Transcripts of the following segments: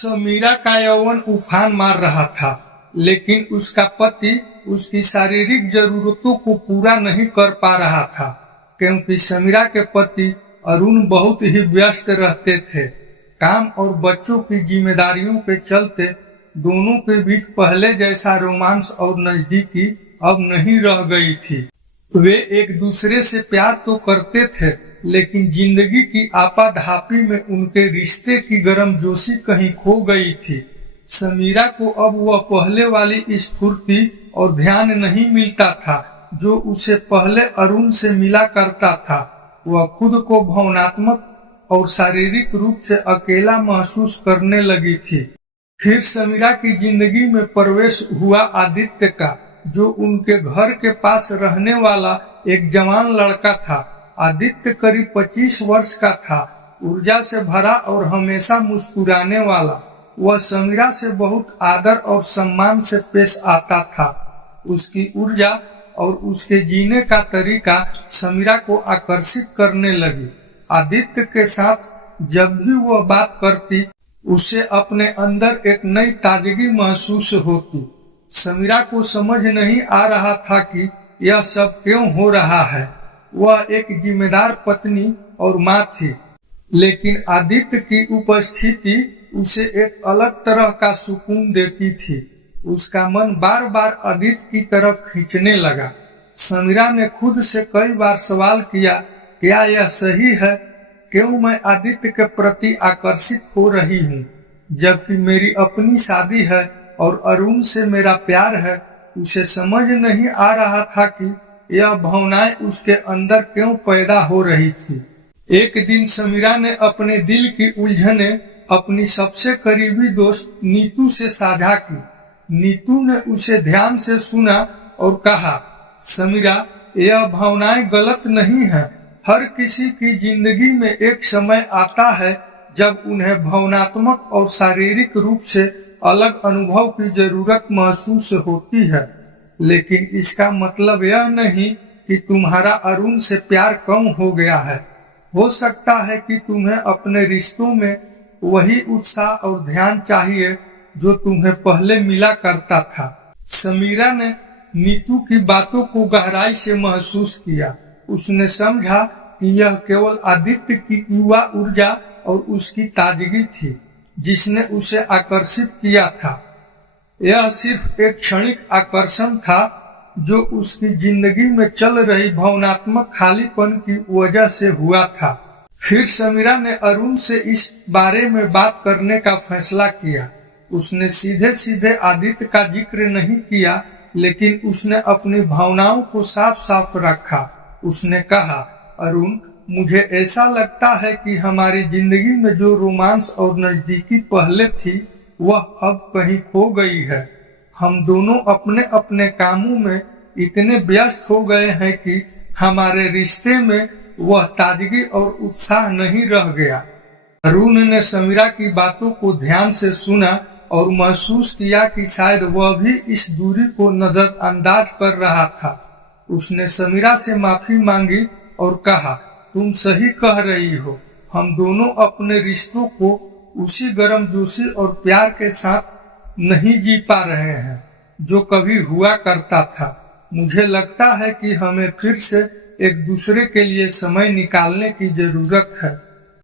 समीरा का यौवन उफान मार रहा था, लेकिन उसका पति उसकी शारीरिक जरूरतों को पूरा नहीं कर पा रहा था, क्योंकि समीरा के पति अरुण बहुत ही व्यस्त रहते थे। काम और बच्चों की जिम्मेदारियों के चलते दोनों के बीच पहले जैसा रोमांस और नजदीकी अब नहीं रह गई थी। वे एक दूसरे से प्यार तो करते थे, लेकिन जिंदगी की आपाधापी में उनके रिश्ते की गर्मजोशी कहीं खो गई थी। समीरा को अब वह पहले वाली स्फूर्ति और ध्यान नहीं मिलता था जो उसे पहले अरुण से मिला करता था। वह खुद को भावनात्मक और शारीरिक रूप से अकेला महसूस करने लगी थी। फिर समीरा की जिंदगी में प्रवेश हुआ आदित्य का, जो उनके घर के पास रहने वाला एक जवान लड़का था। आदित्य करीब 25 वर्ष का था, ऊर्जा से भरा और हमेशा मुस्कुराने वाला। वह समीरा से बहुत आदर और सम्मान से पेश आता था। उसकी ऊर्जा और उसके जीने का तरीका समीरा को आकर्षित करने लगी। आदित्य के साथ जब भी वह बात करती, उसे अपने अंदर एक नई ताजगी महसूस होती। समीरा को समझ नहीं आ रहा था कि यह सब क्यों हो रहा है। वह एक जिम्मेदार पत्नी और माँ थी, लेकिन आदित्य की उपस्थिति उसे एक अलग तरह का सुकून देती थी। उसका मन बार बार आदित्य की तरफ खींचने लगा। समीरा ने खुद से कई बार सवाल किया, क्या यह सही है? क्यों मैं आदित्य के प्रति आकर्षित हो रही हूँ, जबकि मेरी अपनी शादी है और अरुण से मेरा प्यार है। उसे समझ नहीं आ रहा था कि यह भावनाएं उसके अंदर क्यों पैदा हो रही थी। एक दिन समीरा ने अपने दिल की उलझने अपनी सबसे करीबी दोस्त नीतू से साझा की। नीतू ने उसे ध्यान से सुना और कहा, समीरा, यह भावनाएं गलत नहीं है। हर किसी की जिंदगी में एक समय आता है जब उन्हें भावनात्मक और शारीरिक रूप से अलग अनुभव की जरूरत महसूस होती है, लेकिन इसका मतलब यह नहीं कि तुम्हारा अरुण से प्यार कम हो गया है। हो सकता है कि तुम्हें अपने रिश्तों में वही उत्साह और ध्यान चाहिए जो तुम्हें पहले मिला करता था। समीरा ने नीतू की बातों को गहराई से महसूस किया। उसने समझा कि यह केवल आदित्य की युवा ऊर्जा और उसकी ताजगी थी जिसने उसे आकर्षित किया था। यह सिर्फ एक क्षणिक आकर्षण था जो उसकी जिंदगी में चल रही भावनात्मक खालीपन की वजह से हुआ था। फिर समीरा ने अरुण से इस बारे में बात करने का फैसला किया। उसने सीधे सीधे आदित्य का जिक्र नहीं किया, लेकिन उसने अपनी भावनाओं को साफ साफ रखा। उसने कहा, अरुण, मुझे ऐसा लगता है कि हमारी जिंदगी में जो रोमांस और नजदीकी पहले थी, वह अब कहीं खो गई है। हम दोनों अपने अपने कामों में इतने व्यस्त हो गए हैं कि हमारे रिश्ते में वह ताजगी और उत्साह नहीं रह गया। अरुण ने समीरा की बातों को ध्यान से सुना और महसूस किया कि शायद वह भी इस दूरी को नजरअंदाज कर रहा था। उसने समीरा से माफी मांगी और कहा, तुम सही कह रही हो। हम दोनों अपने रिश्तों को उसी गर्मजोशी और प्यार के साथ नहीं जी पा रहे हैं जो कभी हुआ करता था। मुझे लगता है कि हमें फिर से एक दूसरे के लिए समय निकालने की जरूरत है।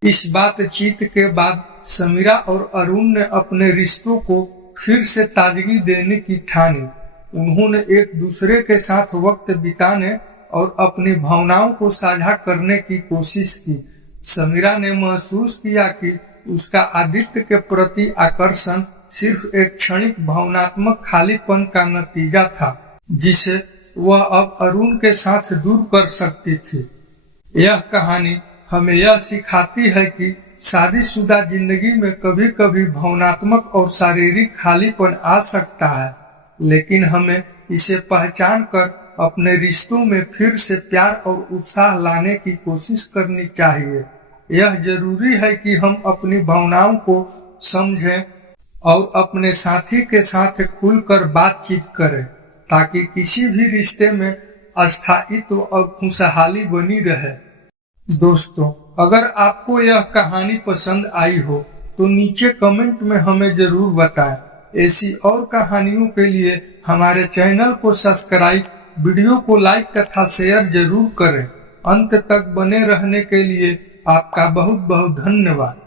इस बातचीत के बाद समीरा और अरुण ने अपने रिश्तों को फिर से ताजगी देने की ठानी। उन्होंने एक दूसरे के साथ वक्त बिताने और अपनी भावनाओं को साझा करने की कोशिश की। समीरा ने महसूस किया कि उसका आदित्य के प्रति आकर्षण सिर्फ एक क्षणिक भावनात्मक खालीपन का नतीजा था, जिसे वह अब अरुण के साथ दूर कर सकती थी। यह कहानी हमें यह सिखाती है कि शादीशुदा जिंदगी में कभी कभी भावनात्मक और शारीरिक खालीपन आ सकता है, लेकिन हमें इसे पहचान कर अपने रिश्तों में फिर से प्यार और उत्साह लाने की कोशिश करनी चाहिए। यह जरूरी है कि हम अपनी भावनाओं को समझें और अपने साथी के साथ खुलकर बातचीत करें, ताकि किसी भी रिश्ते में स्थायित्व और खुशहाली बनी रहे। दोस्तों, अगर आपको यह कहानी पसंद आई हो तो नीचे कमेंट में हमें जरूर बताएं। ऐसी और कहानियों के लिए हमारे चैनल को सब्सक्राइब, वीडियो को लाइक तथा शेयर जरूर करें। अंत तक बने रहने के लिए आपका बहुत बहुत धन्यवाद।